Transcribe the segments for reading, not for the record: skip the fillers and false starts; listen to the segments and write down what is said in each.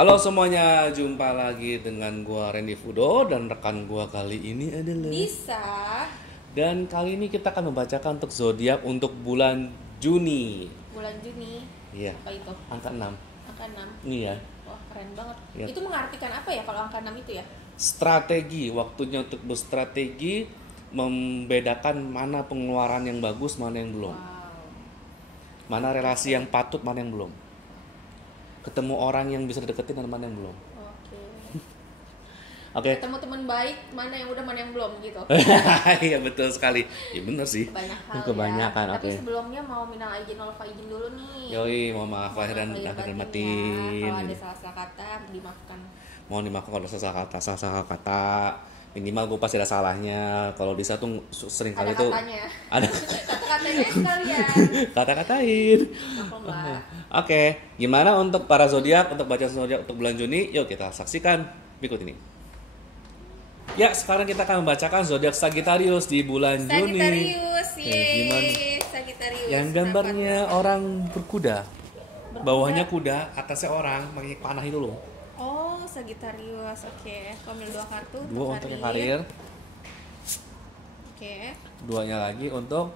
Halo semuanya, jumpa lagi dengan gua Randy Fudo dan rekan gua kali ini adalah Bisa. dan kali ini kita akan membacakan untuk zodiak untuk bulan Juni. Bulan Juni. Iya. Apa itu? Angka 6. Angka 6. Iya. Wah, keren banget. Iya. Itu mengartikan apa ya kalau angka 6 itu ya? Strategi, waktunya untuk berstrategi, membedakan mana pengeluaran yang bagus, mana yang belum. Wow. Mana relasi yang patut, mana yang belum. Ketemu orang yang bisa dideketin dan mana yang belum. Oke. Oke. Ketemu teman baik, mana yang udah, mana yang belum gitu. Iya betul sekali. Ya bener sih. Banyak hal Kebanyakan, ya. oke. Tapi sebelumnya mau minal aijin wal faizin dulu nih. Yoi, mohon maaf lahir dan batin batin. ya. Kalau ada salah-salah kata dimaafkan. Mohon dimaafkan kalau salah kata. Minimal gue pasti ada salahnya. Kalau Disa tuh sering kali Ada tuh katanya. ada Kata-katanya sekalian. kata-katain. Aku Mbak. Oke, gimana untuk para zodiak untuk baca zodiak untuk bulan Juni? Yuk kita saksikan berikut ini. Ya, sekarang kita akan membacakan zodiak Sagittarius di bulan Juni. Sagittarius, Oke, gimana? Sagittarius. Yang gambarnya orang berkuda. Bawahnya kuda, atasnya orang, pakai panah itu loh. Oh, Sagittarius. Oke. Aku ambil 2 kartu Dua untuk yang karir, Oke. duanya lagi untuk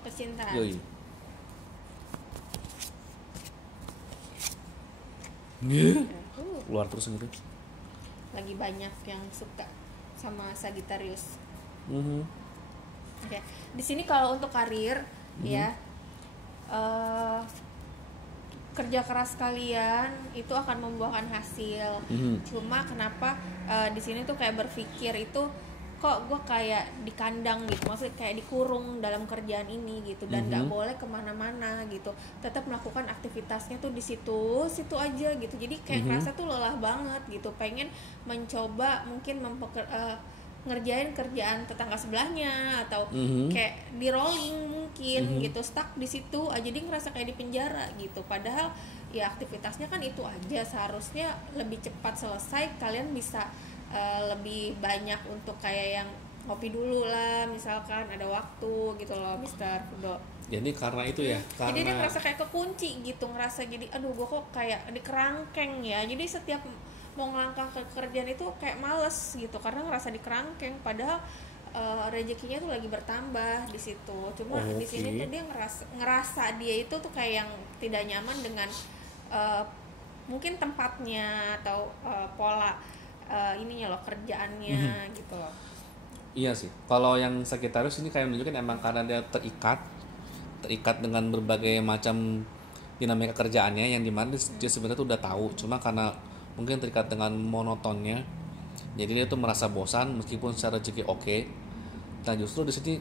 Percintaan. yoi. Keluar terus gitu. Lagi banyak yang suka sama Sagittarius. Oke. Di sini kalau untuk karir ya kerja keras kalian itu akan membuahkan hasil. Cuma kenapa di sini tuh kayak berpikir itu kok gue kayak di kandang gitu, maksudnya kayak dikurung dalam kerjaan ini gitu, dan nggak boleh kemana-mana gitu, tetap melakukan aktivitasnya tuh di situ aja gitu. Jadi kayak ngerasa tuh lelah banget gitu, pengen mencoba mungkin ngerjain kerjaan tetangga sebelahnya atau kayak di rolling mungkin gitu, stuck di situ aja, jadi ngerasa kayak di penjara gitu. Padahal ya aktivitasnya kan itu aja, seharusnya lebih cepat selesai, kalian bisa lebih banyak untuk kayak yang ngopi dulu lah misalkan, ada waktu gitu loh Mister Fudo. Jadi karena itu ya, Jadi dia karena ngerasa kayak kekunci gitu, ngerasa jadi aduh gue kok kayak di kerangkeng ya, jadi setiap mau ngelangkah ke kerjaan itu kayak males gitu karena ngerasa di kerangkeng, padahal rezekinya tuh lagi bertambah di situ. Cuma di sini tuh dia ngerasa dia itu tuh kayak yang tidak nyaman dengan mungkin tempatnya atau pola ininya loh, kerjaannya gitu loh. iya sih. Kalau yang Sagittarius ini kayak menunjukkan emang karena dia terikat dengan berbagai macam dinamika kerjaannya yang dimana dia sebenarnya tuh udah tahu, cuma karena mungkin terikat dengan monotonnya, jadi dia tuh merasa bosan meskipun secara rezeki oke. Nah justru di sini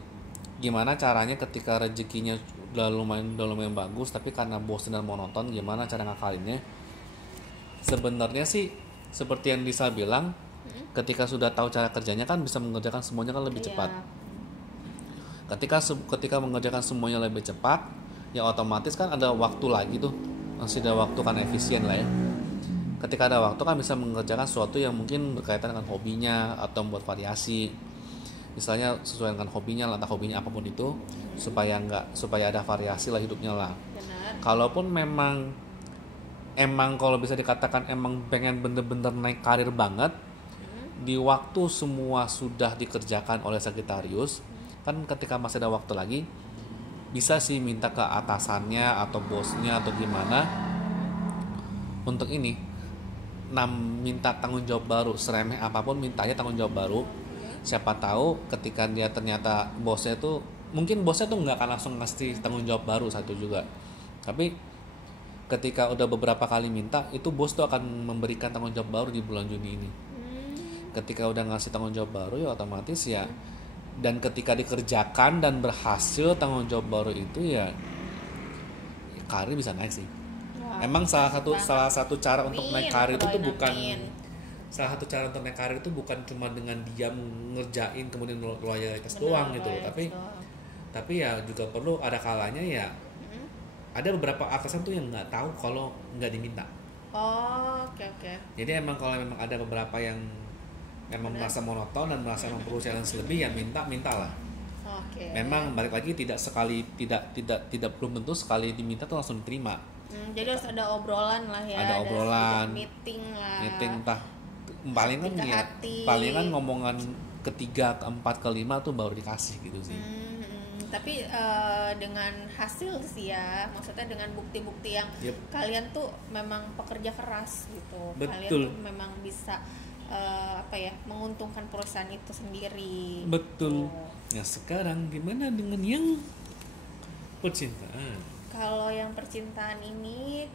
gimana caranya ketika rezekinya udah lumayan bagus, tapi karena bosan dan monoton, gimana cara ngakalinnya? Sebenarnya sih seperti yang Disa bilang, ketika sudah tahu cara kerjanya kan bisa mengerjakan semuanya kan lebih cepat. Ketika mengerjakan semuanya lebih cepat, ya otomatis kan ada waktu lagi tuh, masih ada waktu, kan efisien lah ya. Ketika ada waktu kan bisa mengerjakan sesuatu yang mungkin berkaitan dengan hobinya atau membuat variasi. Misalnya sesuai dengan hobinya, entah hobinya apapun itu, supaya ada variasi lah hidupnya lah. Benar. Kalaupun emang kalau bisa dikatakan emang pengen bener-bener naik karir banget, di waktu semua sudah dikerjakan oleh Sagittarius, kan ketika masih ada waktu lagi, bisa sih minta ke atasannya atau bosnya atau gimana untuk ini, minta tanggung jawab baru, seremeh apapun mintanya tanggung jawab baru. Siapa tahu ketika dia ternyata bosnya tuh nggak akan langsung ngasih tanggung jawab baru satu juga, tapi ketika udah beberapa kali minta, itu bos tuh akan memberikan tanggung jawab baru di bulan Juni ini. Ketika udah ngasih tanggung jawab baru ya otomatis ya, dan ketika dikerjakan dan berhasil tanggung jawab baru itu ya karir bisa naik sih. Wah, Emang salah satu cara untuk naik karir itu bukan amin. Salah satu cara untuk naik karir itu bukan cuma dengan dia ngerjain kemudian loyalitas doang gitu, tapi ya juga perlu ada kalanya ya. Ada beberapa atasan tuh yang nggak tahu kalau nggak diminta. Oh, oke. Jadi emang kalau memang ada beberapa yang memang merasa monoton dan merasa memang perlu challenge lebih, ya mintalah. Oke. Memang balik lagi tidak belum tentu sekali diminta tuh langsung diterima. Jadi harus ada obrolan lah ya. Ada obrolan, meeting lah. meeting entah paling kan ya, paling kan ngomongan ketiga, keempat, kelima tuh baru dikasih gitu sih. Tapi dengan hasil sih ya, maksudnya dengan bukti-bukti yang Yep. kalian tuh memang pekerja keras gitu. Betul. Kalian tuh memang bisa menguntungkan perusahaan itu sendiri. Betul. Ya sekarang gimana dengan yang percintaan? Kalau yang percintaan ini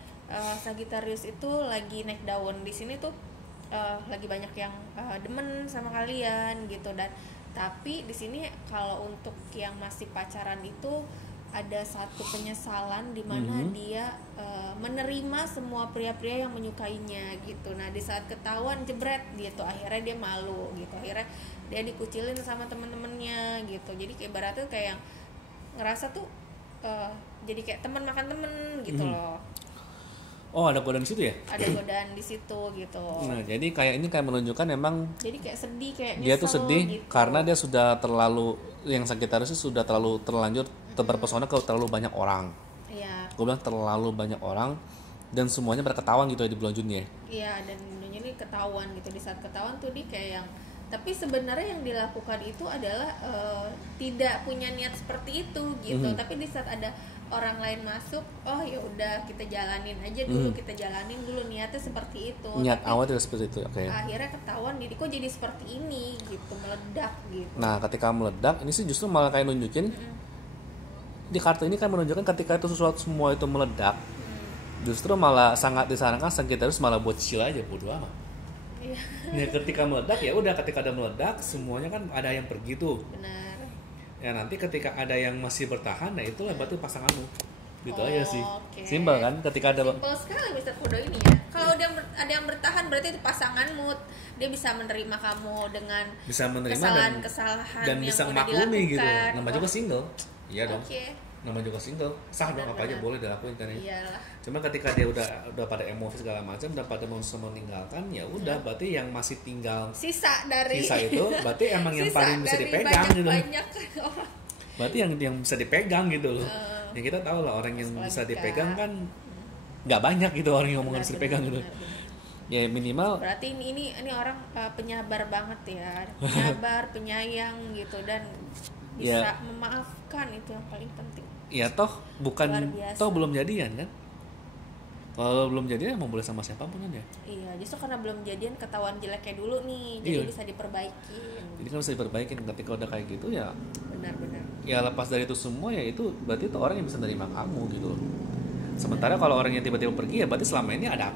Sagittarius itu lagi naik daun di sini tuh, lagi banyak yang demen sama kalian gitu. Dan tapi di sini kalau untuk yang masih pacaran itu ada satu penyesalan di mana dia menerima semua pria-pria yang menyukainya gitu. Nah di saat ketahuan jebret gitu, akhirnya dia malu gitu, akhirnya dia dikucilin sama teman-temannya gitu. Jadi kayak ibaratnya kayak yang ngerasa tuh jadi kayak teman makan temen gitu loh. Oh ada godaan di situ ya? Ada godaan di situ gitu. Nah jadi kayak ini kayak menunjukkan emang Jadi kayak sedih, kayak dia nyesel tuh sedih gitu. karena dia sudah terlalu, yang Sagittarius itu sudah terlalu terlanjur terpesona ke terlalu banyak orang. Iya. Gue bilang terlalu banyak orang dan semuanya berketahuan gitu ya di bulan Juni ya. Iya, dan ini ketahuan gitu. Di saat ketahuan tuh dia kayak yang, tapi sebenarnya yang dilakukan itu adalah tidak punya niat seperti itu gitu. Tapi di saat ada orang lain masuk, oh ya udah kita jalanin aja dulu, kita jalanin dulu, niatnya seperti itu. Niat Tapi awal tidak seperti itu, oke. akhirnya ketahuan jadi kok jadi seperti ini gitu, meledak gitu. Nah ketika meledak ini sih justru malah kayak nunjukin di kartu ini kan menunjukkan ketika itu sesuatu semua itu meledak, justru malah sangat disarankan Sagittarius malah buat chill aja, bodo amat. Iya. Nah ketika meledak ya udah, ketika ada meledak semuanya kan ada yang pergi tuh. Benar. Ya nanti ketika ada yang masih bertahan, nah itulah berarti pasanganmu. Gitu aja sih. Oke. Simpel kan? Ketika ada Simpel sekali Mr. Kodo ini ya. Kalau ada yang bertahan berarti itu pasanganmu. Dia bisa menerima kamu dengan bisa menerima kesalahan-kesalahan dan yang bisa udah memaklumi gitu. dilakukan. Nama juga single. Iya dong. Oke. Nama juga single. Sah dong, apa aja boleh dilakuin kan ya. Iyalah. Cuma ketika dia udah pada emosi segala macam, udah pada mau meninggalkan, ya udah berarti yang masih tinggal Sisa itu berarti emang yang paling bisa dipegang gitu. Banyak orang. Berarti yang bisa dipegang gitu loh. Yang kita tahu lah orang yang bisa dipegang kan nggak banyak gitu, orang yang ngomongin bisa dipegang gitu. Ya minimal. Berarti ini orang penyabar banget ya, penyabar, penyayang gitu, dan bisa memaafkan, itu yang paling penting. Ya toh belum jadian kan? Kalau belum jadian mau boleh sama siapapun kan ya? Iya, justru karena belum jadian ketahuan jeleknya dulu nih, jadi bisa diperbaiki. Jadi kan bisa diperbaiki ketika udah kayak gitu ya. Benar-benar. Ya lepas dari itu semua ya itu berarti itu orang yang bisa menerima kamu gitu loh. Sementara kalau orang yang tiba-tiba pergi ya berarti selama ini ada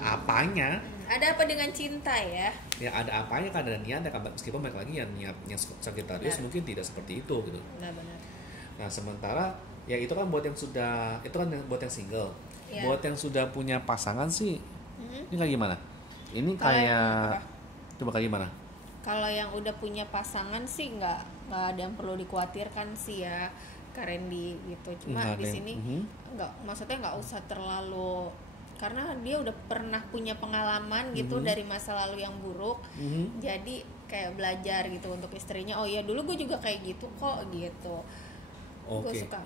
apanya? Ada apa dengan cinta ya? Ya ada apanya kan, ada niatnya kan, meskipun balik lagi ya niatnya Sagittarius mungkin tidak seperti itu gitu. Benar-benar. Nah sementara ya itu kan buat yang sudah, itu kan buat yang single. Buat yang sudah punya pasangan sih, ini kayak gimana? Ini kayak coba kayak gimana? Kalau yang udah punya pasangan sih nggak ada yang perlu dikhawatirkan sih ya, Karendi gitu. Cuma di sini maksudnya nggak usah terlalu, karena dia udah pernah punya pengalaman gitu dari masa lalu yang buruk. Jadi kayak belajar gitu untuk istrinya. Oh iya dulu gue juga kayak gitu kok gitu. Gue suka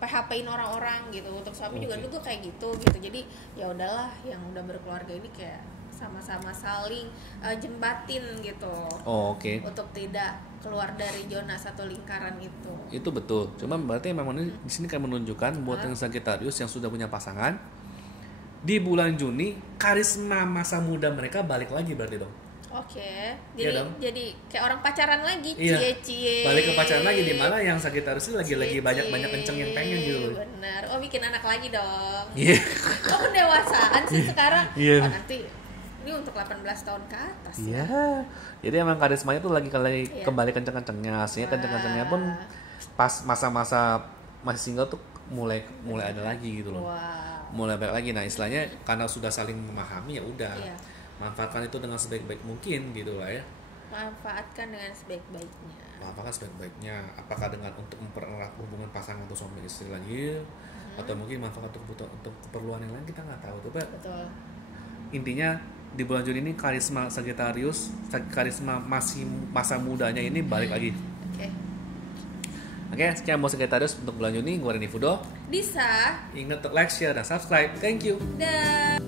PHP-in orang-orang gitu. Untuk suami juga dulu gue kayak gitu. Jadi ya udahlah, yang udah berkeluarga ini kayak sama-sama saling jembatin gitu. Untuk tidak keluar dari zona satu lingkaran itu. Itu betul. Cuma berarti memang di sini kan menunjukkan buat yang Sagittarius yang sudah punya pasangan, di bulan Juni karisma masa muda mereka balik lagi berarti dong. Jadi kayak orang pacaran lagi, cie-cie. Balik ke pacaran lagi, di mana yang Sagittarius lagi banyak kenceng yang pengen gitu. Benar. Bikin anak lagi dong. Iya. Pendewasaan sih sekarang. Nanti ini untuk 18 tahun ke atas. Iya. Jadi emang karismanya tuh lagi kembali kenceng-kencengnya. Aslinya kenceng-kencengnya pun pas masa-masa masih single tuh mulai ada lagi gitu loh. Mulai balik lagi. Nah, istilahnya karena sudah saling memahami ya udah. Manfaatkan itu dengan sebaik-baik mungkin gitu lah ya. Manfaatkan dengan sebaik-baiknya. Apakah dengan untuk mempererat hubungan pasangan atau suami istri lagi, atau mungkin manfaat untuk keperluan yang lain, kita nggak tahu tuh, Pak. Betul. Intinya di bulan Juni ini karisma Sagittarius, karisma masih masa mudanya ini balik lagi. Oke, sekian Bos Sekretarius untuk bulan Juni. Gue Reni Fudo. Bisa. Ingat untuk like, share, dan subscribe. Thank you. Dah.